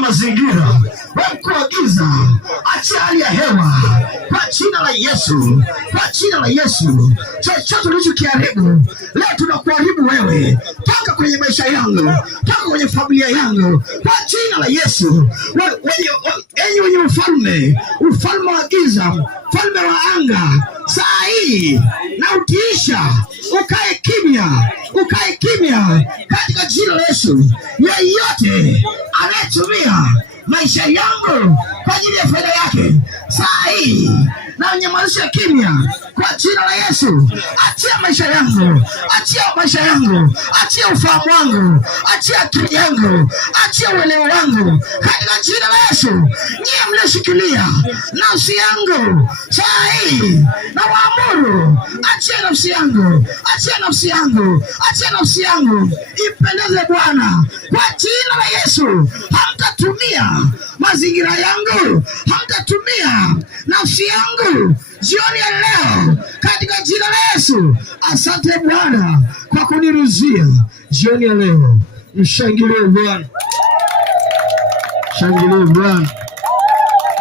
mazingira, wewe mkuu wa giza, achia hali ya hewa kwa jina la Yesu, kwa jina la Yesu. Chochote ulichokiharibu leo tunakuharibu wewe, toka kwenye maisha yangu, toka kwenye familia yangu, kwa jina la Yesu. Enyi wenye ufalme wa giza, ufalme wa anga, saa hii na utiisha, ukae kimya katika jina la Yesu. Yeyote anayetumia maisha yangu kwa ajili ya faida yake, saa hii na unyamazisha kimya kwa jina la Yesu. Achia maisha yangu, achia ufahamu wangu, achia akili yangu, achia uelewa wangu katika jina la Yesu. Nyie mlioshikilia nafsi yangu, saa hii na waamuru, achia nafsi yangu ipendeze Bwana kwa jina la Yesu. Hamtatumia mazingira yangu, hamtatumia nafsi yangu jioni ya leo katika jina la Yesu. Asante Bwana kwa kuniruzia jioni ya leo. Mshangilie Bwana, shangilie Bwana.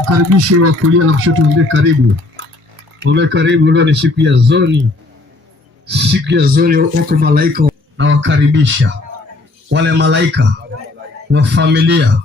Mkaribishe wa kulia na kushoto, mwambie karibu, karibu. Leo ni siku ya zoni, wako malaika na wakaribisha wale malaika wa familia